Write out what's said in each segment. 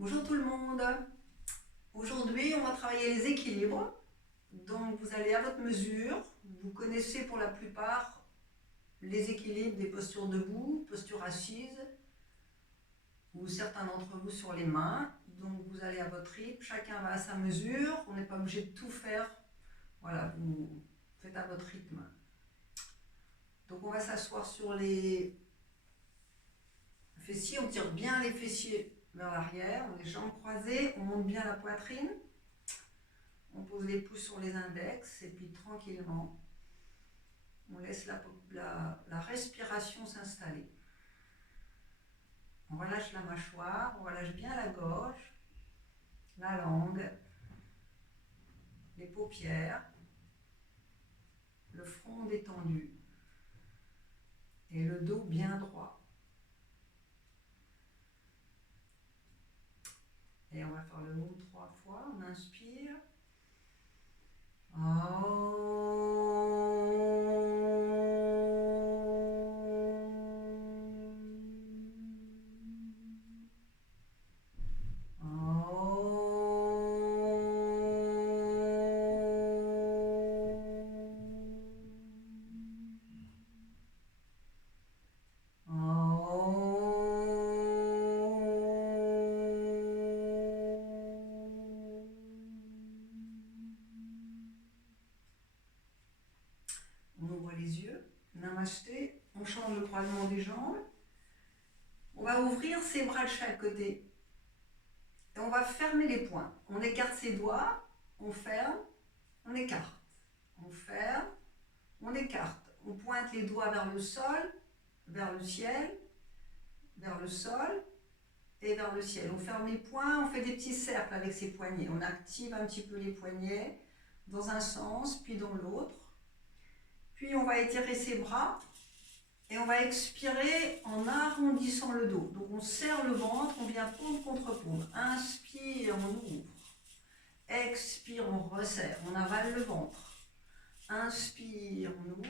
Bonjour tout le monde. Aujourd'hui, on va travailler les équilibres. Donc, vous allez à votre mesure. Vous connaissez pour la plupart les équilibres des postures debout, posture assise, ou certains d'entre vous sur les mains. Donc, vous allez à votre rythme. Chacun va à sa mesure. On n'est pas obligé de tout faire. Voilà, vous faites à votre rythme. Donc, on va s'asseoir sur les fessiers. On tire bien les fessiers vers l'arrière. On a les jambes croisées. On monte bien la poitrine. On pose les pouces sur les index et puis tranquillement, on laisse la respiration s'installer. On relâche la mâchoire, on relâche bien la gorge, la langue, les paupières, le front détendu et le dos bien droit. Et on va faire le Om 3 fois. On inspire. On ouvre les yeux, namasté, on change le croisement des jambes. On va ouvrir ses bras de chaque côté. Et on va fermer les poings. On écarte ses doigts, on ferme, on écarte. On ferme, on écarte. On pointe les doigts vers le sol, vers le ciel, vers le sol et vers le ciel. On ferme les poings, on fait des petits cercles avec ses poignets. On active un petit peu les poignets dans un sens, puis dans l'autre. Puis on va étirer ses bras et on va expirer en arrondissant le dos. Donc on serre le ventre, on vient paume contre paume. Inspire, on ouvre. Expire, on resserre, on avale le ventre. Inspire, on ouvre.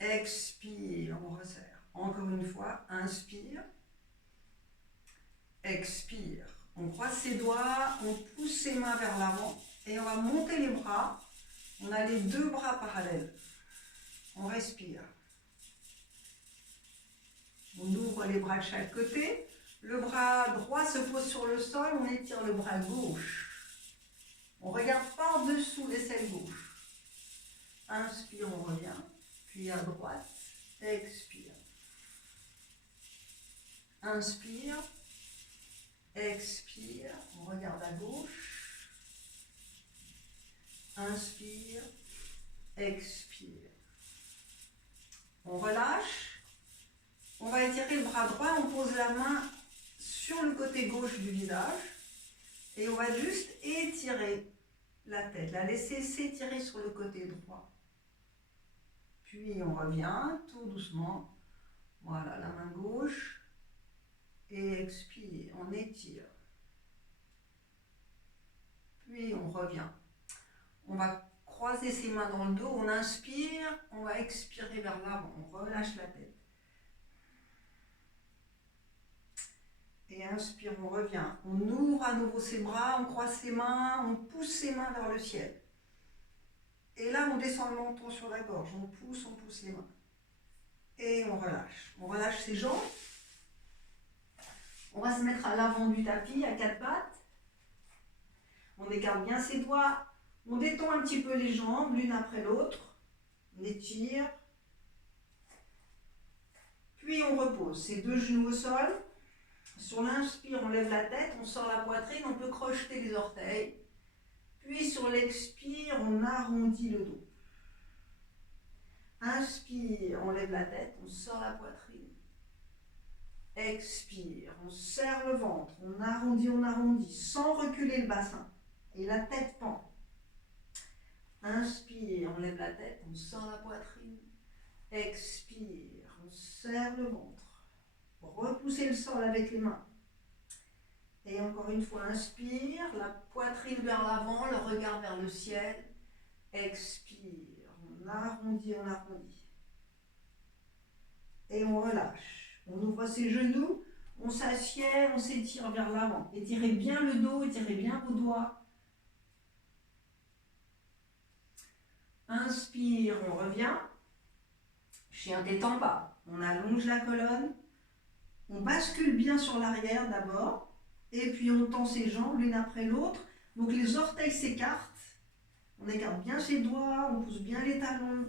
Expire, on resserre. Encore une fois, inspire. Expire. On croise ses doigts, on pousse ses mains vers l'avant et on va monter les bras. On a les deux bras parallèles. On respire. On ouvre les bras de chaque côté. Le bras droit se pose sur le sol, on étire le bras gauche. On regarde par-dessous l'aisselle gauche. Inspire, on revient. Puis à droite, expire. Inspire, expire, on regarde à gauche. Inspire, expire. On relâche. On va étirer le bras droit, on pose la main sur le côté gauche du visage et on va juste étirer la tête, la laisser s'étirer sur le côté droit. Puis on revient tout doucement. Voilà, la main gauche et expire, on étire. Puis on revient. On va croiser ses mains dans le dos, on inspire, on va expirer vers l'avant, on relâche la tête. Et inspire, on revient. On ouvre à nouveau ses bras, on croise ses mains, on pousse ses mains vers le ciel. Et là, on descend le menton sur la gorge, on pousse les mains. Et on relâche. On relâche ses jambes. On va se mettre à l'avant du tapis, à quatre pattes. On écarte bien ses doigts. On détend un petit peu les jambes, l'une après l'autre. On étire. Puis on repose ses deux genoux au sol. Sur l'inspire, on lève la tête, on sort la poitrine, on peut crocheter les orteils. Puis sur l'expire, on arrondit le dos. Inspire, on lève la tête, on sort la poitrine. Expire, on serre le ventre, on arrondit, sans reculer le bassin. Et la tête pend. Inspire, on lève la tête, on sort la poitrine. Expire, on serre le ventre. Repoussez le sol avec les mains. Et encore une fois, inspire, la poitrine vers l'avant, le regard vers le ciel. Expire, on arrondit. Et on relâche. On ouvre ses genoux, On s'assied, on s'étire vers l'avant. Étirez bien le dos, étirez bien vos doigts. Inspire, on revient. Chien tête en bas. On allonge la colonne. On bascule bien sur l'arrière d'abord. Et puis on tend ses jambes l'une après l'autre. Donc les orteils s'écartent. On écarte bien ses doigts, on pousse bien les talons.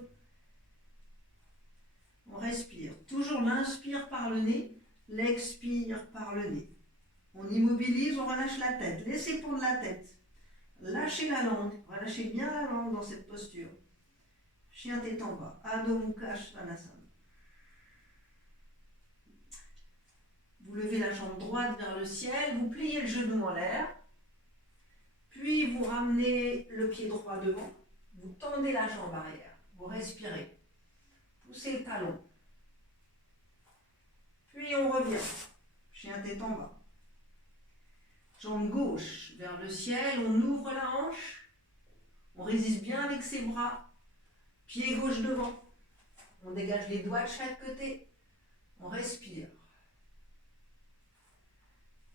On respire. Toujours l'inspire par le nez, l'expire par le nez. On immobilise, on relâche la tête. Laissez pendre la tête. Lâchez la langue. Relâchez bien la langue dans cette posture. Chien tête en bas. Adho Mukha Svanasana. Vous levez la jambe droite vers le ciel, vous pliez le genou en l'air, puis vous ramenez le pied droit devant, vous tendez la jambe arrière, vous respirez, poussez le talon, puis on revient, chien tête en bas. Jambe gauche vers le ciel, on ouvre la hanche, on résiste bien avec ses bras, pied gauche devant, on dégage les doigts de chaque côté, on respire.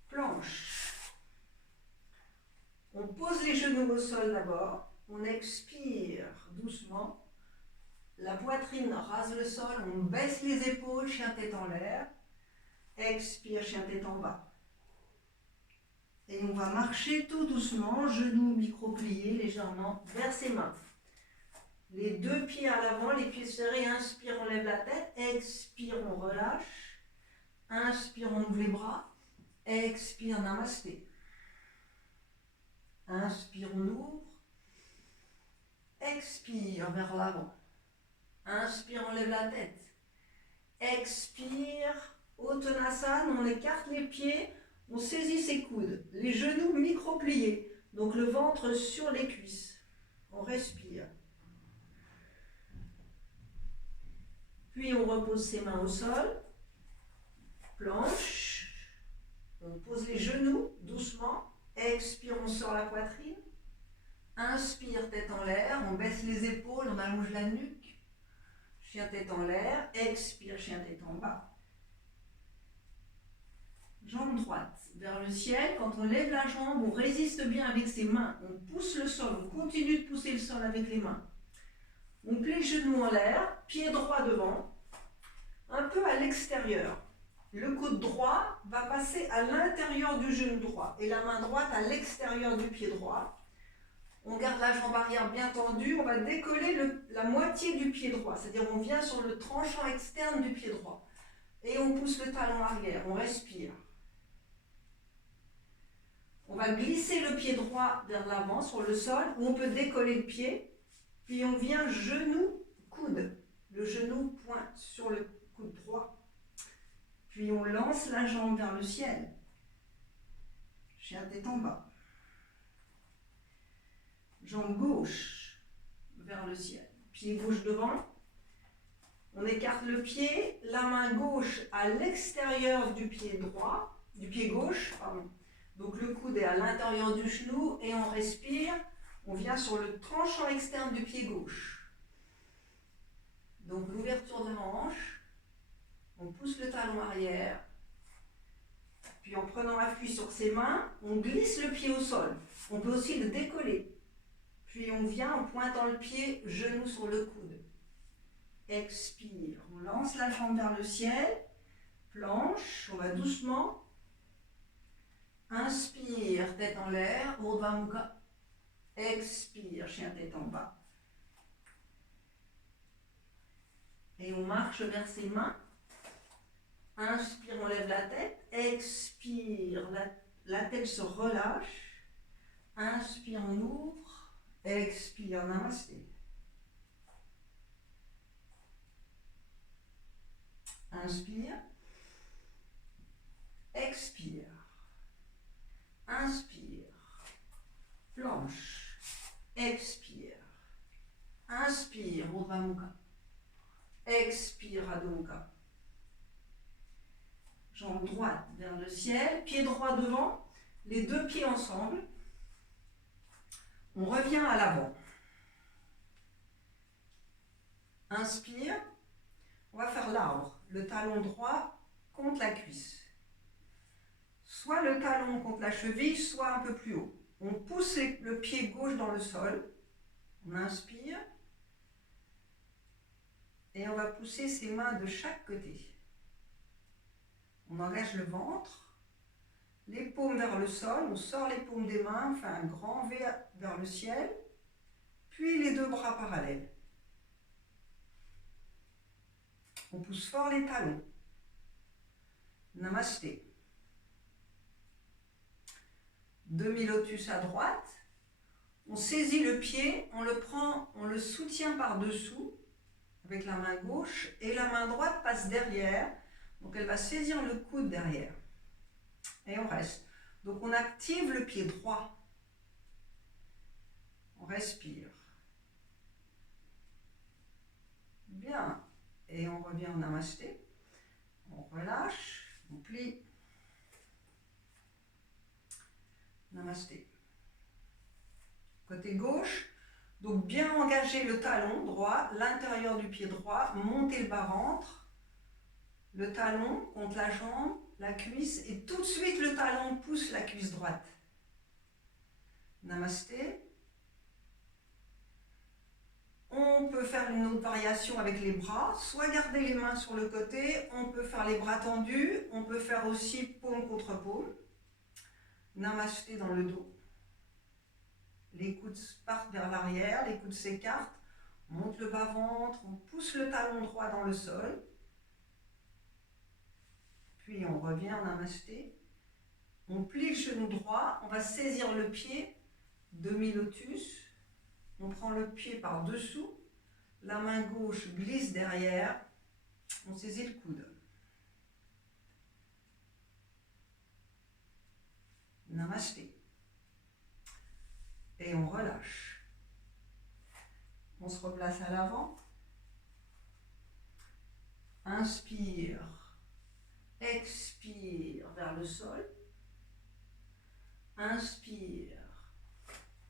Planche. On pose les genoux au sol d'abord, on expire doucement, la poitrine rase le sol, on baisse les épaules, chien tête en l'air, expire, chien tête en bas. Et on va marcher tout doucement, genoux micro-pliés légèrement vers ses mains. Les deux pieds à l'avant, les pieds serrés, inspire, on lève la tête, expire, on relâche, inspire, on ouvre les bras. Expire, namasté. Inspire, on ouvre. Expire vers l'avant. Inspire, on lève la tête. Expire, Uttanasana, on écarte les pieds, on saisit ses coudes. Les genoux micro-pliés, donc le ventre sur les cuisses. On respire. Puis on repose ses mains au sol. Planche. On pose les genoux doucement, expire, on sort la poitrine, inspire, tête en l'air, on baisse les épaules, on allonge la nuque, chien tête en l'air, expire, chien tête en bas. Jambe droite vers le ciel, quand on lève la jambe, on résiste bien avec ses mains, on pousse le sol, on continue de pousser le sol avec les mains. On plie les genoux en l'air, pied droit devant, un peu à l'extérieur. Le coude droit va passer à l'intérieur du genou droit et la main droite à l'extérieur du pied droit. On garde la jambe arrière bien tendue, on va décoller la moitié du pied droit, c'est-à-dire on vient sur le tranchant externe du pied droit. Et on pousse le talon arrière, on respire. On va glisser le pied droit vers l'avant sur le sol, où on peut décoller le pied, puis on vient genou, coude. Le genou pointe sur le coude droit. Puis on lance la jambe vers le ciel. Chien tête en bas. Jambe gauche vers le ciel. Pied gauche devant. On écarte le pied, la main gauche à l'extérieur du pied droit, du pied gauche, pardon. Donc le coude est à l'intérieur du genou et on respire. On vient sur le tranchant externe du pied gauche. Donc l'ouverture de la hanche. On pousse le talon arrière, puis en prenant appui sur ses mains, on glisse le pied au sol. On peut aussi le décoller. Puis on vient en pointant le pied, genou sur le coude. Expire, on lance la jambe vers le ciel, planche, on va doucement. Inspire, tête en l'air, Urdhva Mukha. Expire, chien tête en bas. Et on marche vers ses mains. Inspire, on lève la tête. Expire, la tête se relâche. Inspire, on ouvre. Expire, namasté. Inspire. Expire. Inspire. Planche. Expire. Inspire, Urdhva Mukha. Expire, Adho Mukha. Jambe droite vers le ciel, pied droit devant, les deux pieds ensemble. On revient à l'avant. Inspire. On va faire l'arbre. Le talon droit contre la cuisse. soit le talon contre la cheville, soit un peu plus haut. On pousse le pied gauche dans le sol, on inspire, et on va pousser ses mains de chaque côté. On engage le ventre, les paumes vers le sol, on sort les paumes des mains, on fait un grand V vers le ciel, puis les deux bras parallèles. On pousse fort les talons. Namasté. Demi-lotus à droite. On saisit le pied, on le prend, on le soutient par-dessous avec la main gauche et la main droite passe derrière. Donc elle va saisir le coude derrière. Et on reste. Donc on active le pied droit. On respire. Bien. Et on revient en namasté. On relâche, on plie. Namasté. Côté gauche, donc bien engager le talon droit, l'intérieur du pied droit, monter le bas-ventre, le talon contre la jambe, la cuisse, et tout de suite le talon pousse la cuisse droite. Namasté. On peut faire une autre variation avec les bras, soit garder les mains sur le côté, on peut faire les bras tendus, on peut faire aussi paume contre paume. Namasté dans le dos. Les coudes partent vers l'arrière, les coudes s'écartent, on monte le bas-ventre, on pousse le talon droit dans le sol. Puis on revient en namasté. On plie le genou droit, on va saisir le pied, demi-lotus. On prend le pied par-dessous, la main gauche glisse derrière, on saisit le coude. Namasté. Et on relâche. On se replace à l'avant. Inspire. Expire vers le sol. Inspire.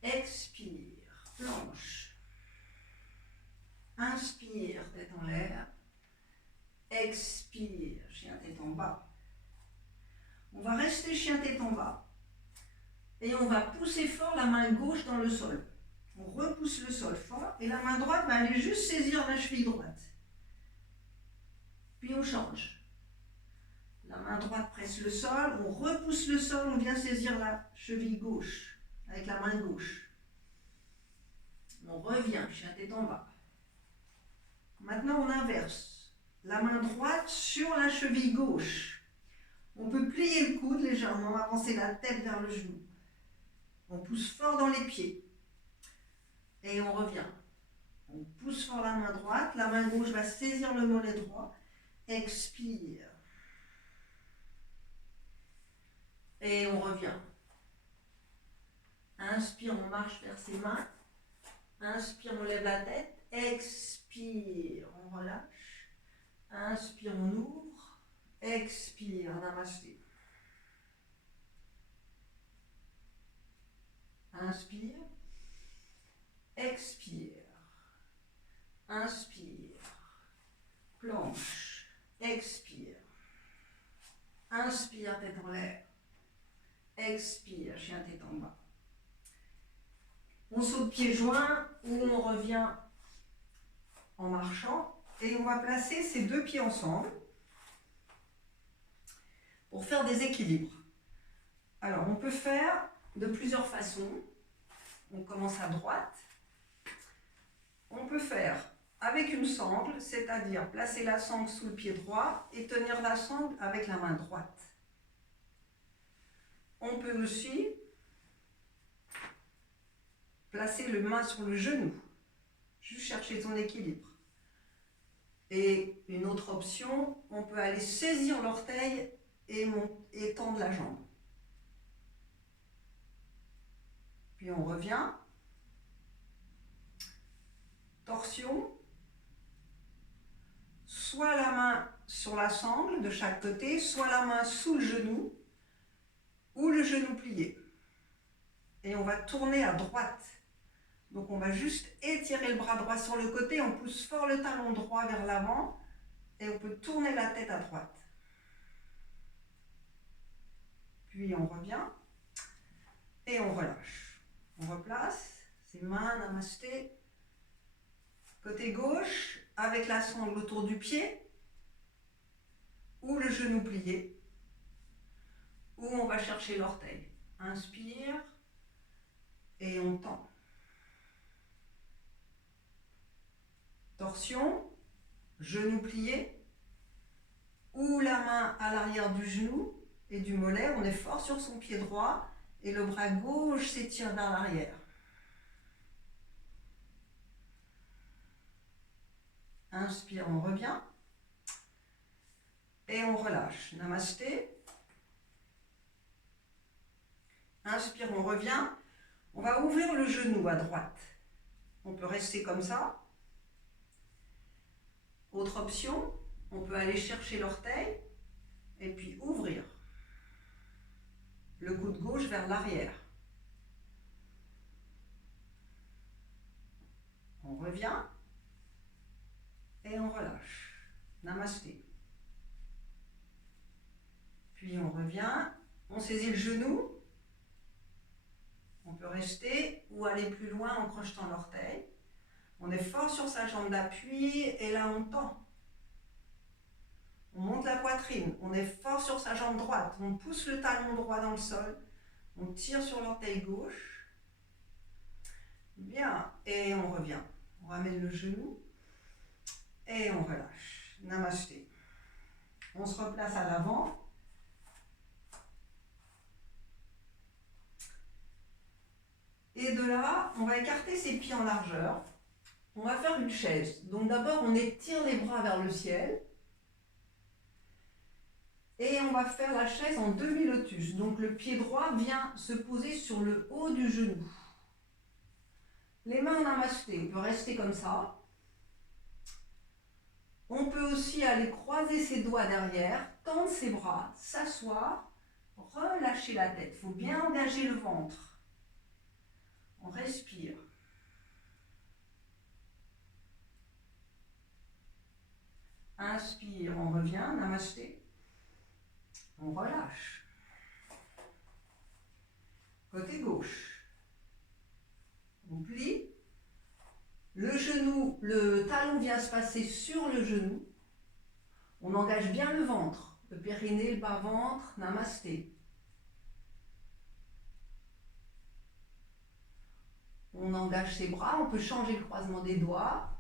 Expire. Planche. Inspire, tête en l'air. Expire, chien tête en bas. On va rester chien tête en bas. Et on va pousser fort la main gauche dans le sol. On repousse le sol fort et la main droite va aller juste saisir la cheville droite. Puis on change. La main droite presse le sol, on repousse le sol, on vient saisir la cheville gauche avec la main gauche. On revient, chien tête en bas. Maintenant on inverse. La main droite sur la cheville gauche. On peut plier le coude légèrement, avancer la tête vers le genou. On pousse fort dans les pieds. Et on revient. On pousse fort la main droite. La main gauche va saisir le mollet droit. Expire. Et on revient. Inspire, on marche vers ses mains. Inspire, on lève la tête. Expire, on relâche. Inspire, on ouvre. Expire, namasté. Inspire, expire, inspire, planche, expire, inspire, tête en l'air, expire, chien tête en bas. On saute pieds joints ou on revient en marchant et on va placer ces deux pieds ensemble pour faire des équilibres. Alors on peut faire de plusieurs façons. On commence à droite. On peut faire avec une sangle, c'est-à-dire placer la sangle sous le pied droit et tenir la sangle avec la main droite. On peut aussi placer le main sur le genou, juste chercher son équilibre. Et une autre option, on peut aller saisir l'orteil et tendre la jambe. Puis on revient. Torsion. Soit la main sur la sangle de chaque côté, soit la main sous le genou ou le genou plié. Et on va tourner à droite. Donc on va juste étirer le bras droit sur le côté, on pousse fort le talon droit vers l'avant et on peut tourner la tête à droite. Puis on revient et on relâche. On replace ses mains, namasté. Côté gauche, avec la sangle autour du pied, ou le genou plié, ou on va chercher l'orteil. Inspire et on tend. Torsion, genou plié, ou la main à l'arrière du genou et du mollet. On est fort sur son pied droit et le bras gauche s'étire vers l'arrière. Inspire, on revient. Et on relâche. Namasté. Inspire, on revient. On va ouvrir le genou à droite. On peut rester comme ça. Autre option, on peut aller chercher l'orteil et puis ouvrir. Le coude gauche vers l'arrière. On revient et on relâche. Namasté. Puis on revient, on saisit le genou. On peut rester ou aller plus loin en crochetant l'orteil. On est fort sur sa jambe d'appui et là on tend. On monte la poitrine, on est fort sur sa jambe droite. On pousse le talon droit dans le sol. On tire sur l'orteil gauche. Bien, et on revient. On ramène le genou et on relâche. Namasté. On se replace à l'avant. Et de là, on va écarter ses pieds en largeur. On va faire une chaise. Donc d'abord, on étire les bras vers le ciel. Et on va faire la chaise en demi-lotus. Donc le pied droit vient se poser sur le haut du genou. Les mains en namasté, on peut rester comme ça. On peut aussi aller croiser ses doigts derrière, tendre ses bras, s'asseoir, relâcher la tête. Il faut bien engager le ventre. On respire. Inspire, on revient, namasté. On relâche. Côté gauche. On plie. Le genou, le talon vient se passer sur le genou. On engage bien le ventre, le périnée, le bas-ventre, namasté. On engage ses bras, on peut changer le croisement des doigts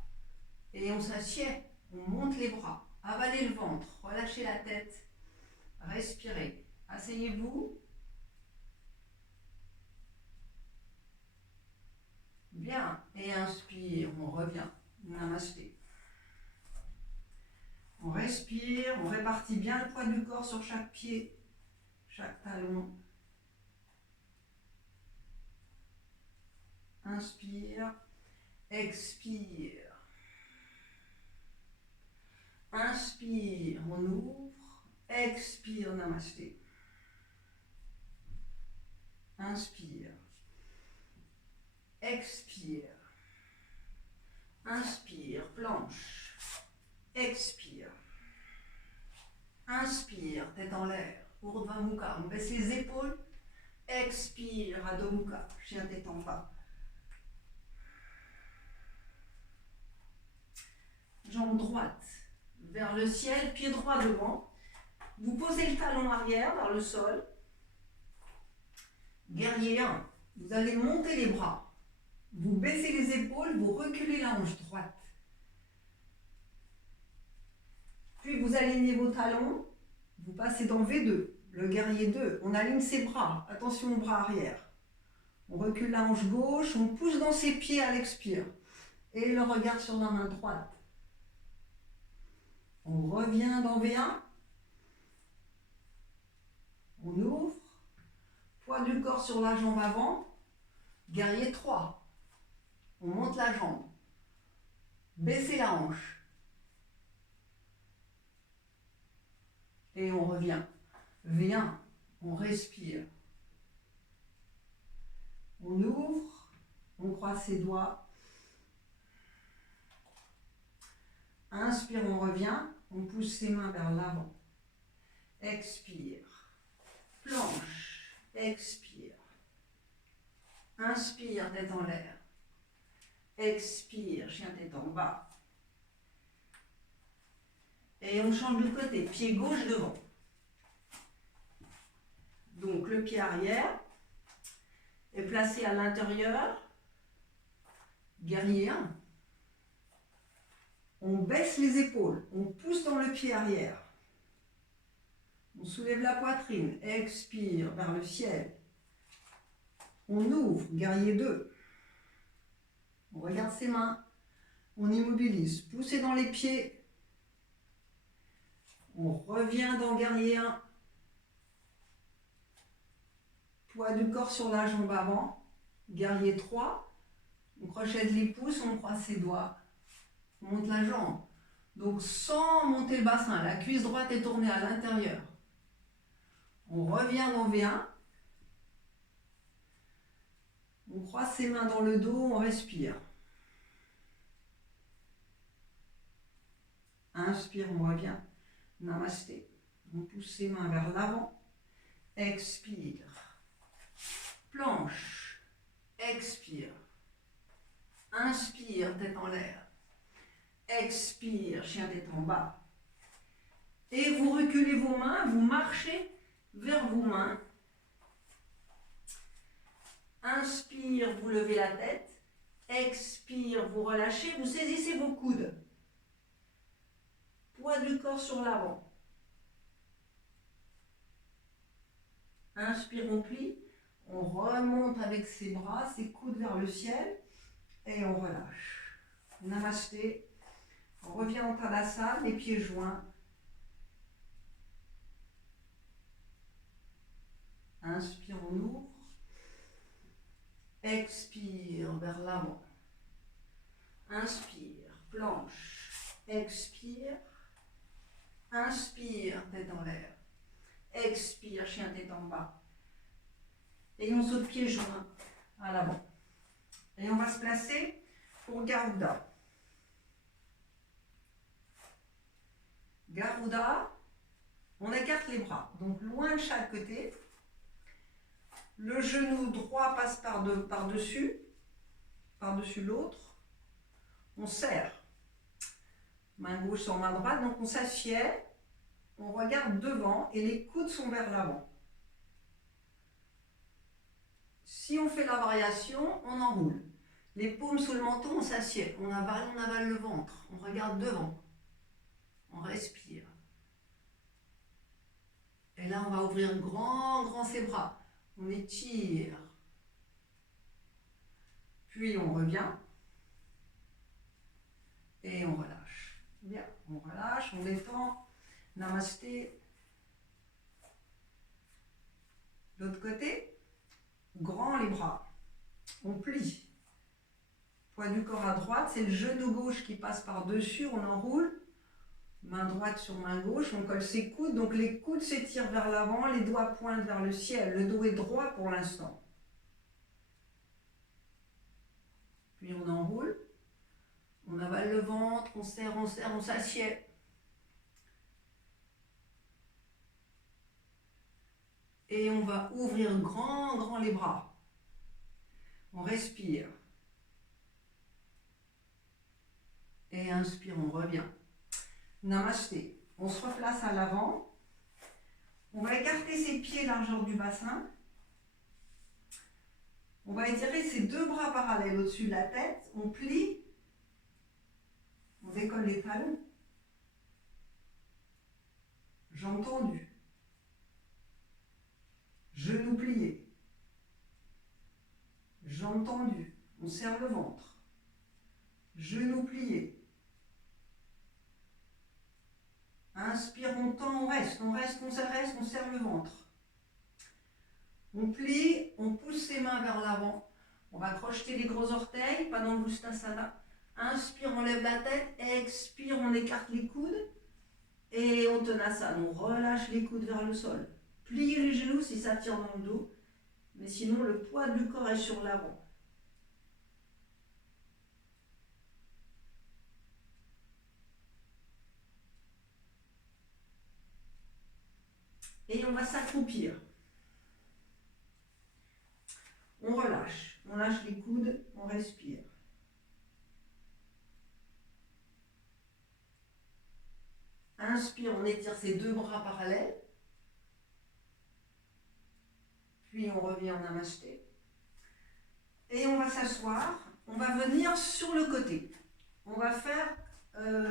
et on s'assied. On monte les bras, avalez le ventre, relâchez la tête, respirez. Asseyez-vous. Bien, et inspire, on revient. Namasté. On respire, on répartit bien le poids du corps sur chaque pied, chaque talon. Inspire, expire. Inspire, on ouvre. Expire, namasté. Inspire. Expire. Inspire, planche. Expire. Inspire, tête en l'air. Urdhva Mukha. On baisse les épaules. Expire, Adho Mukha. Chien tête en bas. Jambe droite vers le ciel, pied droit devant. Vous posez le talon arrière vers le sol. Guerrier 1. Vous allez monter les bras. Vous baissez les épaules, vous reculez la hanche droite. Puis vous alignez vos talons. Vous passez dans V2. Le guerrier 2. On aligne ses bras. Attention au bras arrière. On recule la hanche gauche. On pousse dans ses pieds à l'expire. Et le regard sur la main droite. On revient dans V1. On ouvre. Poids du corps sur la jambe avant. Guerrier 3. On monte la jambe. Baissez la hanche. Et on revient. V1. On respire. On ouvre. On croise ses doigts. Inspire, on revient. On pousse ses mains vers l'avant. Expire. planche, expire. Inspire, tête en l'air. Expire, chien tête en bas. Et on change de côté, pied gauche devant. Donc le pied arrière est placé à l'intérieur. Guerrier 1. On baisse les épaules, on pousse dans le pied arrière. On soulève la poitrine, expire vers le ciel. On ouvre, guerrier 2. On regarde ses mains, on immobilise, poussez dans les pieds. On revient dans guerrier 1. Poids du corps sur la jambe avant. Guerrier 3. On crochette les pouces, on croise ses doigts. On monte la jambe. Donc sans monter le bassin, la cuisse droite est tournée à l'intérieur. On revient dans V1. On croise ses mains dans le dos, on respire. Inspire, on revient. Namasté. On pousse ses mains vers l'avant. Expire. Planche. Expire. Inspire, tête en l'air. Expire, chien tête en bas. Et vous reculez vos mains, vous marchez vers vos mains. Inspire, vous levez la tête. Expire, vous relâchez, vous saisissez vos coudes. Poids du corps sur l'avant. Inspire, on plie. On remonte avec ses bras, ses coudes vers le ciel. Et on relâche. Namasté. On revient en Tadasana, les pieds joints. Inspire, on ouvre. Expire vers l'avant. Inspire, planche. Expire. Inspire, tête en l'air. Expire, chien tête en bas. Et on saute pieds joints à l'avant. Et on va se placer pour Garuda. Garuda, on écarte les bras, donc loin de chaque côté. Le genou droit passe par-dessus l'autre. On serre. Main gauche sur main droite, donc on s'assied, on regarde devant et les coudes sont vers l'avant. Si on fait la variation, on enroule. Les paumes sous le menton, on s'assied, on avale le ventre, on regarde devant. On respire. Et là, on va ouvrir grand ses bras. On étire. Puis on revient. Et on relâche. Bien, on relâche, on détend. Namasté. L'autre côté, grand les bras. On plie. Poids du corps à droite, c'est le genou gauche qui passe par-dessus, on enroule. Main droite sur main gauche, on colle ses coudes, donc les coudes s'étirent vers l'avant, les doigts pointent vers le ciel, le dos est droit pour l'instant. Puis on enroule, on avale le ventre, on serre, on s'assied. Et on va ouvrir grand les bras. On respire. Et inspire, on revient. Namasté. On se replace à l'avant. On va écarter ses pieds largeur du bassin. On va étirer ses deux bras parallèles au-dessus de la tête. On plie. On décolle les talons. Jambes tendues. Genoux pliés. Jambes tendues. On serre le ventre. Genoux pliés. Inspire, on tend, on reste, on serre le ventre. On plie, on pousse ses mains vers l'avant. On va crocheter les gros orteils, pas dans le Uttanasana. Inspire, on lève la tête. Expire, on écarte les coudes. Et on Uttanasana, on relâche les coudes vers le sol. Pliez les genoux si ça tire dans le dos. Mais sinon, le poids du corps est sur l'avant. Et on va s'accroupir. On relâche. On lâche les coudes, on respire. Inspire, on étire ses deux bras parallèles. Puis on revient en namasté. Et on va s'asseoir. On va venir sur le côté. On va faire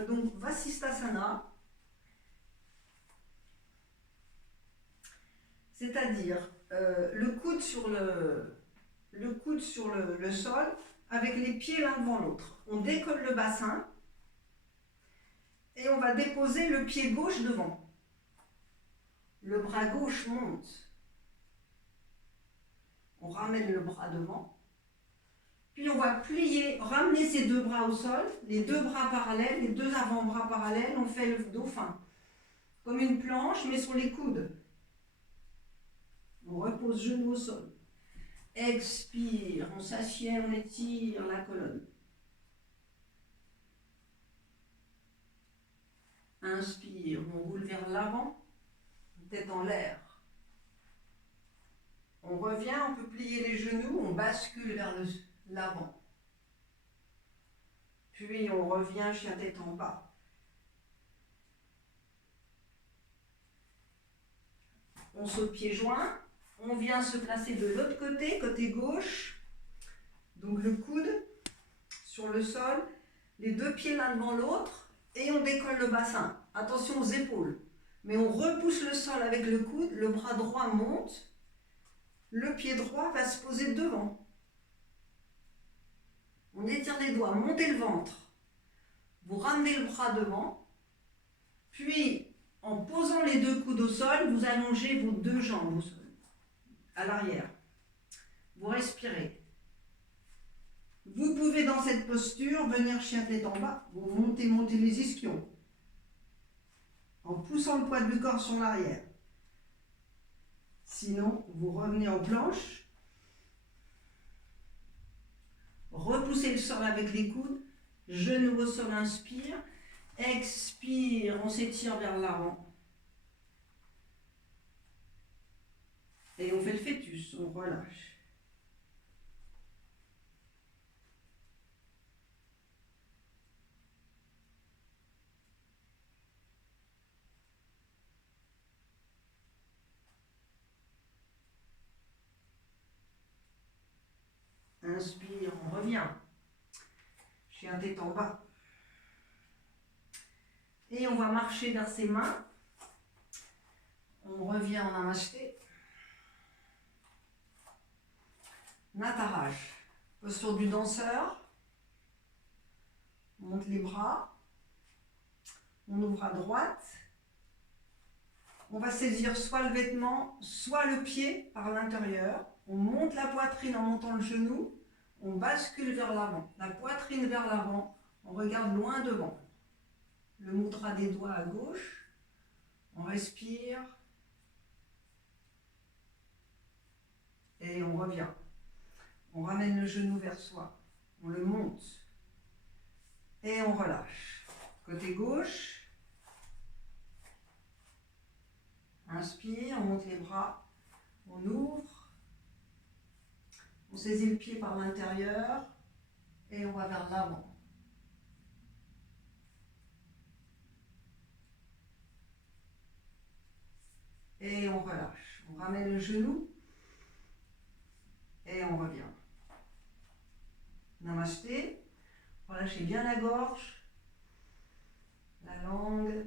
donc Vasisthasana. C'est-à-dire le coude sur le sol avec les pieds l'un devant l'autre. On décolle le bassin et on va déposer le pied gauche devant. Le bras gauche monte. On ramène le bras devant. Puis on va plier, ramener ses deux bras au sol, les deux bras parallèles, les deux avant-bras parallèles. On fait le dauphin. Comme une planche, mais sur les coudes. On repose genou au sol. Expire, on s'assied, on étire la colonne. Inspire, on roule vers l'avant, tête en l'air. On revient, on peut plier les genoux, on bascule vers l'avant. Puis on revient, chien tête en bas. On saute pieds joints. On vient se placer de l'autre côté, côté gauche. Donc le coude sur le sol, les deux pieds l'un devant l'autre et on décolle le bassin. Attention aux épaules. Mais on repousse le sol avec le coude, le bras droit monte, le pied droit va se poser devant. On étire les doigts, montez le ventre. Vous ramenez le bras devant, puis en posant les deux coudes au sol, vous allongez vos deux jambes au sol. À l'arrière. Vous respirez. Vous pouvez dans cette posture venir chien tête en bas. Vous montez les ischions. En poussant le poids du corps sur l'arrière. Sinon, vous revenez en planche. Repoussez le sol avec les coudes. Genou au sol, inspire. Expire, on s'étire vers l'avant. Et on fait le fœtus, on relâche. Inspire, on revient. Chien tête en bas. Et on va marcher vers ses mains. On revient en namasté. Nataraj. Posture du danseur. On monte les bras. On ouvre à droite. On va saisir soit le vêtement, soit le pied par l'intérieur. On monte la poitrine en montant le genou. On bascule vers l'avant. La poitrine vers l'avant. On regarde loin devant. Le mudra des doigts à gauche. On respire. Et on revient. On ramène le genou vers soi. On le monte. Et on relâche. Côté gauche. Inspire, on monte les bras. On ouvre. On saisit le pied par l'intérieur. Et on va vers l'avant. Et on relâche. On ramène le genou. Et on revient. Namasté. Relâchez bien la gorge, la langue.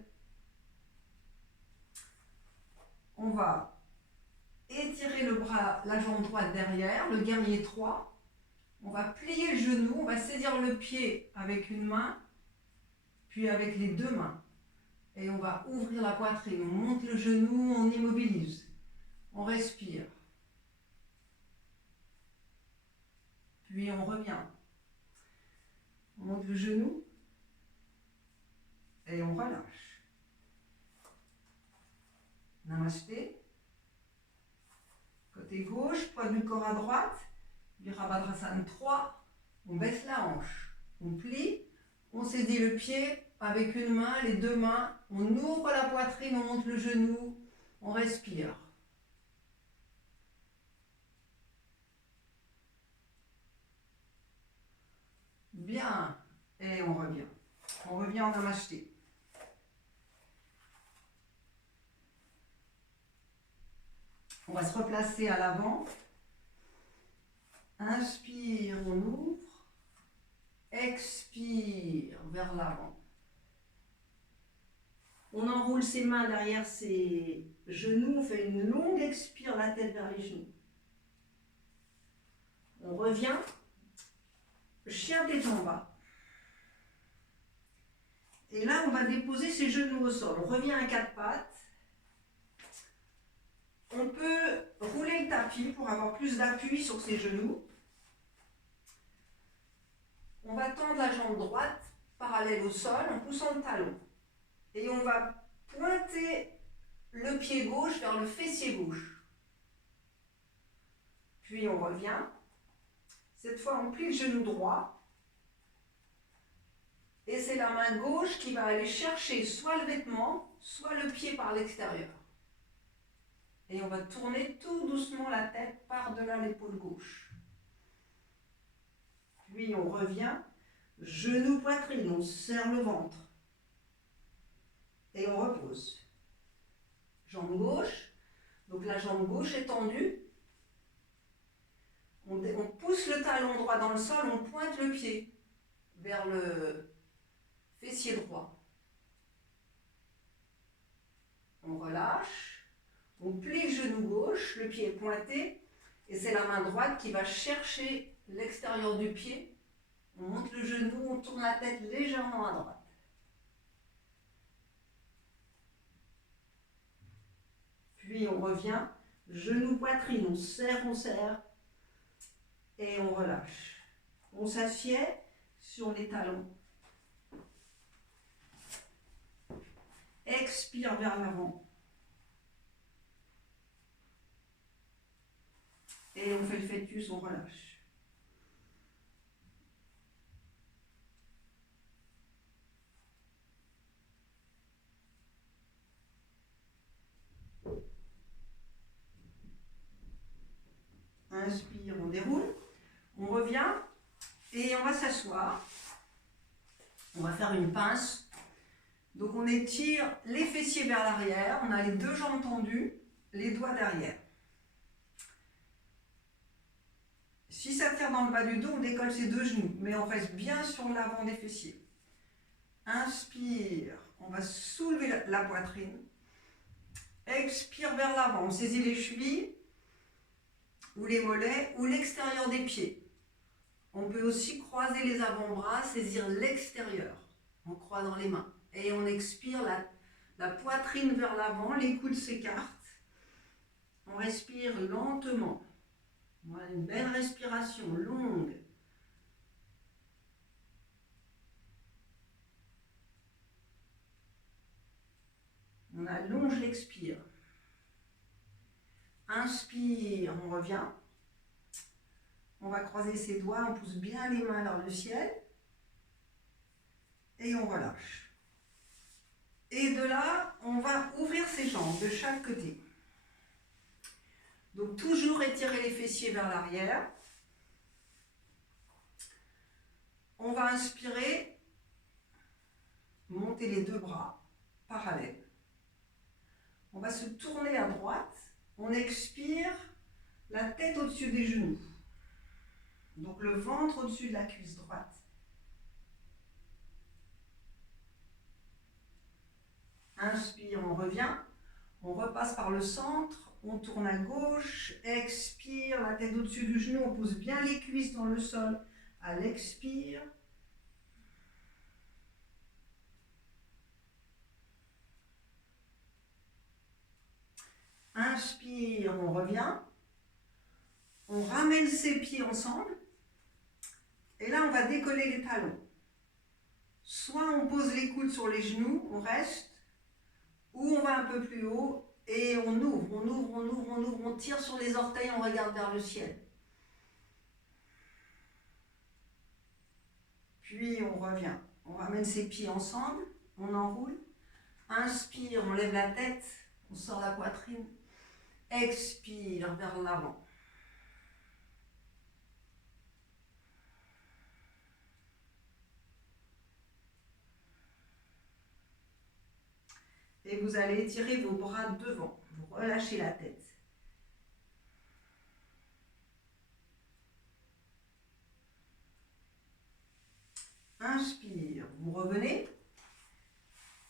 On va étirer le bras, la jambe droite derrière, le guerrier 3. On va plier le genou, on va saisir le pied avec une main, puis avec les deux mains. Et on va ouvrir la poitrine, on monte le genou, on immobilise. On respire. Puis on revient. On monte le genou et on relâche. Namasté. Côté gauche, poids du corps à droite. Virabhadrasana 3. On baisse la hanche. On plie. On saisit le pied avec une main, les deux mains. On ouvre la poitrine, on monte le genou. On respire. revient en namasté. On va se replacer à l'avant. Inspire, on ouvre. Expire vers l'avant. On enroule ses mains derrière ses genoux. On fait une longue expire, la tête vers les genoux. On revient. Chien tête en bas. Et là, on va déposer ses genoux au sol. On revient à quatre pattes. On peut rouler le tapis pour avoir plus d'appui sur ses genoux. On va tendre la jambe droite parallèle au sol en poussant le talon. Et on va pointer le pied gauche vers le fessier gauche. Puis on revient. Cette fois, on plie le genou droit. Et c'est la main gauche qui va aller chercher soit le vêtement, soit le pied par l'extérieur. Et on va tourner tout doucement la tête par-delà l'épaule gauche. Puis on revient, genou poitrine, on serre le ventre. Et on repose. Jambe gauche, donc la jambe gauche est tendue. On pousse le talon droit dans le sol, on pointe le pied vers le fessier droit. On relâche, on plie le genou gauche, le pied est pointé, et c'est la main droite qui va chercher l'extérieur du pied. On monte le genou, on tourne la tête légèrement à droite. Puis on revient, genou poitrine, on serre, et on relâche. On s'assied sur les talons. Expire vers l'avant. Et on fait le fœtus, on relâche. Inspire, on déroule. On revient et on va s'asseoir. On va faire une pince. Donc on étire les fessiers vers l'arrière. On a les deux jambes tendues, les doigts derrière. Si ça tire dans le bas du dos, on décolle ses deux genoux, mais on reste bien sur l'avant des fessiers. Inspire, on va soulever la poitrine. Expire vers l'avant, on saisit les chevilles ou les mollets ou l'extérieur des pieds. On peut aussi croiser les avant-bras, saisir l'extérieur en croisant les mains. Et on expire la poitrine vers l'avant, les coudes s'écartent. On respire lentement. Voilà, une belle respiration longue. On allonge l'expire. Inspire, on revient. On va croiser ses doigts, on pousse bien les mains vers le ciel. Et on relâche. Et de là, on va ouvrir ses jambes de chaque côté. Donc toujours étirer les fessiers vers l'arrière. On va inspirer, monter les deux bras parallèles. On va se tourner à droite. On expire, la tête au-dessus des genoux. Donc le ventre au-dessus de la cuisse droite. Inspire, on revient. On repasse par le centre. On tourne à gauche. Expire, la tête au-dessus du genou. On pousse bien les cuisses dans le sol. À l'expire. Inspire, on revient. On ramène ses pieds ensemble. Et là, on va décoller les talons. Soit on pose les coudes sur les genoux, on reste. Ou on va un peu plus haut et on ouvre, on tire sur les orteils, on regarde vers le ciel. Puis on revient. On ramène ses pieds ensemble, on enroule. Inspire, on lève la tête, on sort la poitrine. Expire vers l'avant. Et vous allez étirer vos bras devant. Vous relâchez la tête. Inspire, vous revenez.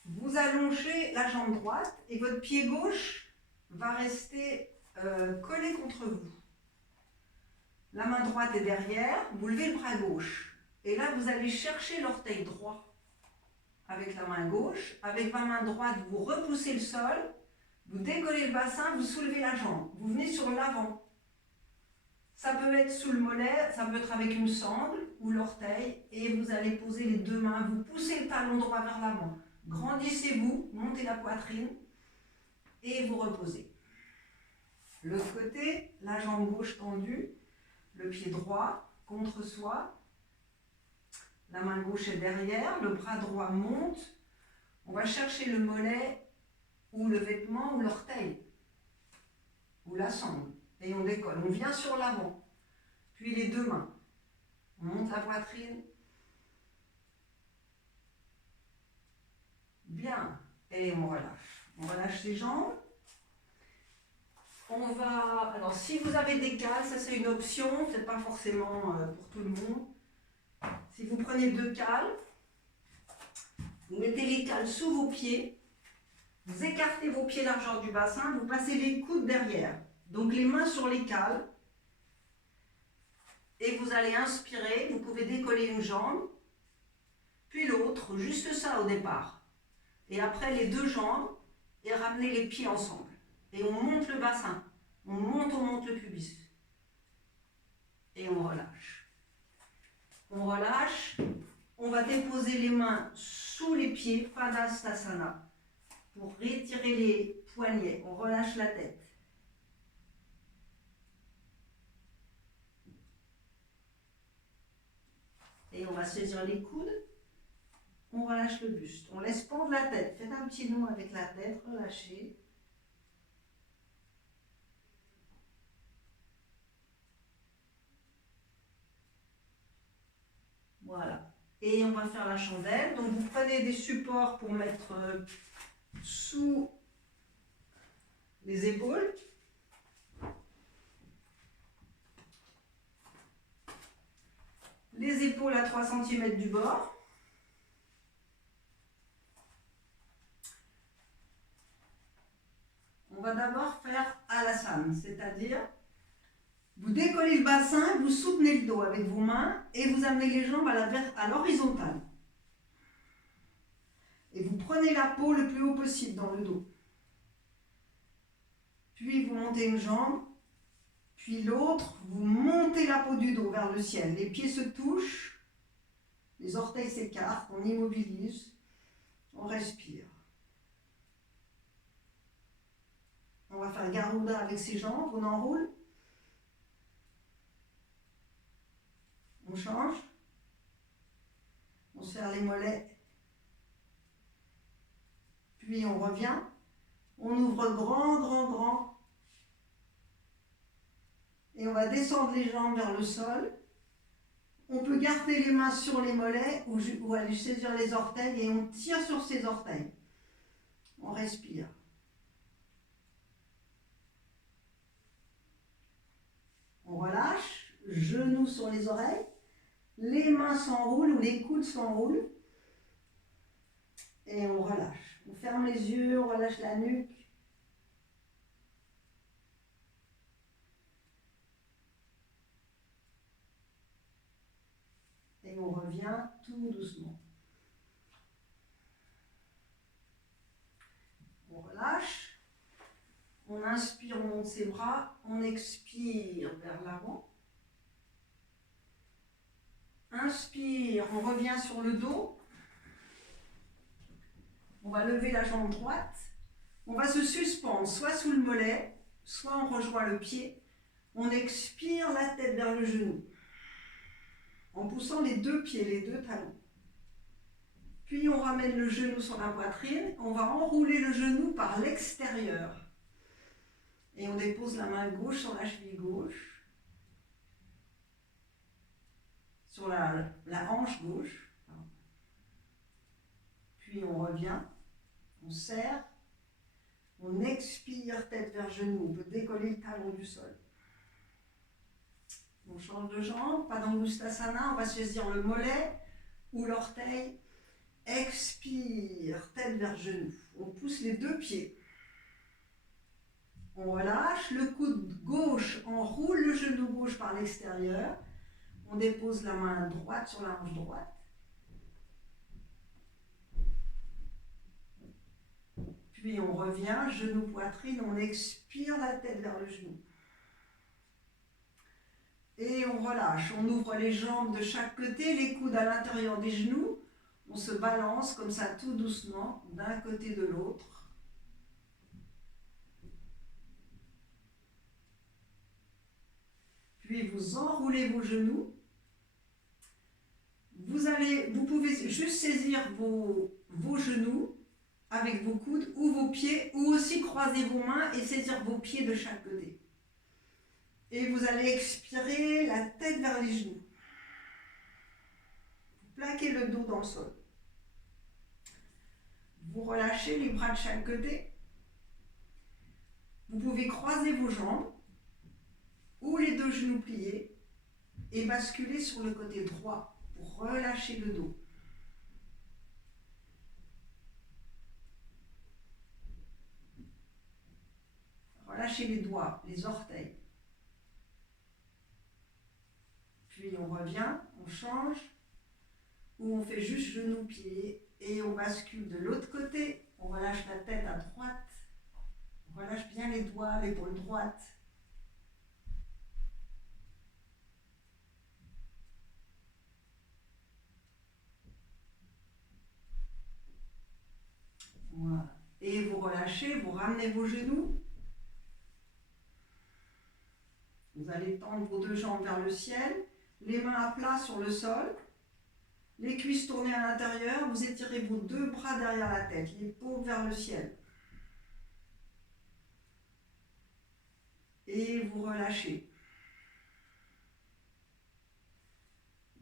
Vous allongez la jambe droite et votre pied gauche va rester collé contre vous. La main droite est derrière, vous levez le bras gauche. Et là, vous allez chercher l'orteil droit avec la main gauche. Avec ma main droite, vous repoussez le sol, vous décollez le bassin, vous soulevez la jambe. Vous venez sur l'avant. Ça peut être sous le mollet, ça peut être avec une sangle ou l'orteil. Et vous allez poser les deux mains, vous poussez le talon droit vers l'avant. Grandissez-vous, montez la poitrine et vous reposez. L'autre côté, la jambe gauche tendue, le pied droit contre soi. La main gauche est derrière, le bras droit monte. On va chercher le mollet ou le vêtement ou l'orteil ou la sangle. Et on décolle. On vient sur l'avant. Puis les deux mains. On monte la poitrine. Bien. Et on relâche. On relâche les jambes. On va... Alors, si vous avez des cales, ça c'est une option. Peut-être pas forcément pour tout le monde. Si vous prenez deux cales, vous mettez les cales sous vos pieds. Vous écartez vos pieds largeur du bassin. Vous passez les coudes derrière. Donc, les mains sur les cales. Et vous allez inspirer, vous pouvez décoller une jambe, puis l'autre, juste ça au départ. Et après les deux jambes, et ramener les pieds ensemble. Et on monte le bassin, on monte le pubis. Et on relâche. On relâche, on va déposer les mains sous les pieds, Padastasana, pour retirer les poignets. On relâche la tête. Et on va saisir les coudes, on relâche le buste. On laisse pendre la tête. Faites un petit nœud avec la tête, relâchez. Voilà. Et on va faire la chandelle. Donc vous prenez des supports pour mettre sous les épaules. Les épaules à 3 cm du bord. On va d'abord faire Alasana, c'est-à-dire vous décollez le bassin, vous soutenez le dos avec vos mains et vous amenez les jambes à l'horizontale. Et vous prenez la peau le plus haut possible dans le dos. Puis vous montez une jambe, puis l'autre, vous montez la peau du dos vers le ciel. Les pieds se touchent, les orteils s'écartent, on immobilise, on respire. On va faire Garuda avec ses jambes, on enroule. On change. On serre les mollets. Puis on revient. On ouvre grand, grand, grand. Et on va descendre les jambes vers le sol. On peut garder les mains sur les mollets ou aller saisir les orteils et on tire sur ces orteils. On respire. On relâche, genoux sur les oreilles, les mains s'enroulent ou les coudes s'enroulent et on relâche. On ferme les yeux, on relâche la nuque. Et on revient tout doucement. On relâche. On inspire, on monte ses bras. On expire vers l'avant. Inspire, on revient sur le dos. On va lever la jambe droite. On va se suspendre, soit sous le mollet, soit on rejoint le pied. On expire la tête vers le genou. En poussant les deux pieds, les deux talons. Puis on ramène le genou sur la poitrine. On va enrouler le genou par l'extérieur. Et on dépose la main gauche sur la cheville gauche. Sur la hanche gauche. Puis on revient. On serre On expire, tête vers genou. On peut décoller le talon du sol. On change de jambe, pas d'Angustasana. On va saisir le mollet ou l'orteil. Expire, tête vers genou. On pousse les deux pieds. On relâche, le coude gauche, on roule le genou gauche par l'extérieur. On dépose la main droite sur la hanche droite. Puis on revient, genou, poitrine, on expire la tête vers le genou. Et on relâche, on ouvre les jambes de chaque côté, les coudes à l'intérieur des genoux. On se balance comme ça tout doucement d'un côté de l'autre. Puis vous enroulez vos genoux. Vous pouvez juste saisir vos genoux avec vos coudes ou vos pieds, ou aussi croiser vos mains et saisir vos pieds de chaque côté. Et vous allez expirer la tête vers les genoux. Vous plaquez le dos dans le sol. Vous relâchez les bras de chaque côté. Vous pouvez croiser vos jambes ou les deux genoux pliés et basculer sur le côté droit pour relâcher le dos. Relâchez les doigts, les orteils. Puis on revient, on change, ou on fait juste genoux-pieds et on bascule de l'autre côté. On relâche la tête à droite. On relâche bien les doigts, l'épaule droite. Voilà. Et vous relâchez, vous ramenez vos genoux. Vous allez tendre vos deux jambes vers le ciel, les mains à plat sur le sol, les cuisses tournées à l'intérieur, vous étirez vos deux bras derrière la tête, les paumes vers le ciel. Et vous relâchez.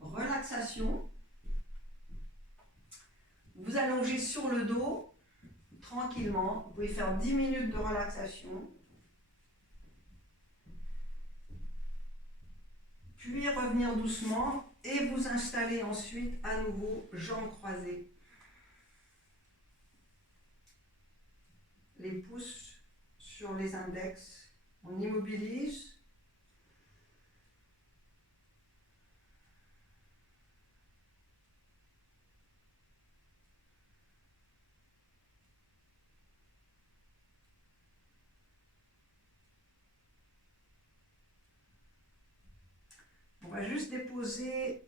Relaxation. Vous allongez sur le dos, tranquillement. Vous pouvez faire 10 minutes de relaxation. Puis revenir doucement et vous installer ensuite à nouveau, jambes croisées. Les pouces sur les index. On immobilise. On va juste déposer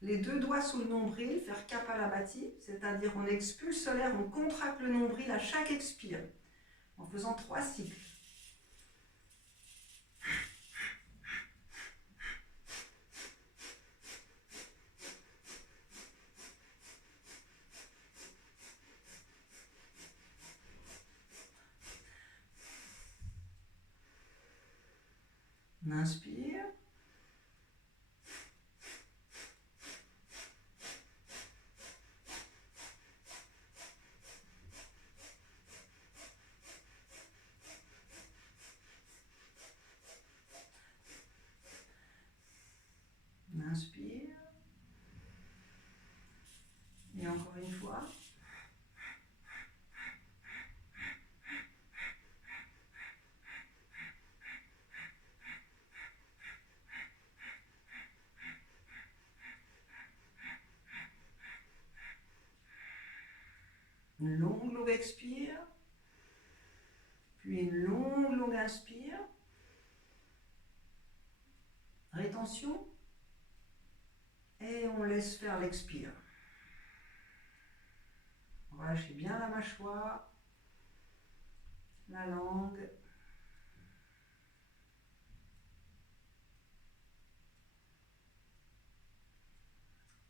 les deux doigts sous le nombril, faire Kapalabhati, c'est-à-dire on expulse l'air, on contracte le nombril à chaque expire, en faisant 3 cycles. On inspire. On inspire. Et encore une fois. Une longue expire, puis une longue inspire. Rétention. Et on laisse faire l'expire. Relâchez bien la mâchoire, la langue.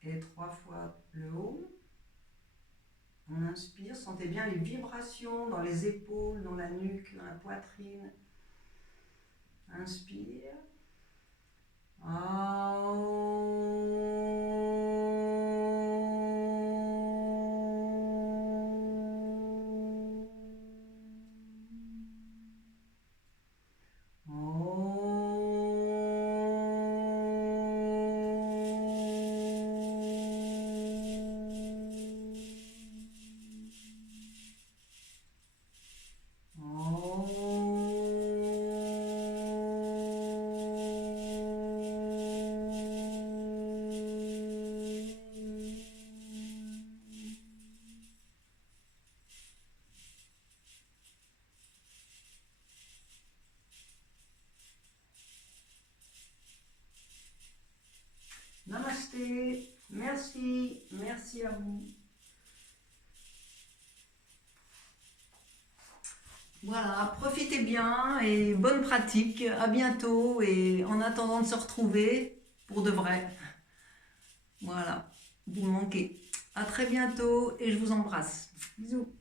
Et 3 fois le haut. On inspire, sentez bien les vibrations dans les épaules, dans la nuque, dans la poitrine. Inspire. Namasté. Merci. Merci à vous. Voilà, profitez bien et bonne pratique. À bientôt et en attendant de se retrouver pour de vrai. Voilà, vous me manquez. À très bientôt et je vous embrasse. Bisous.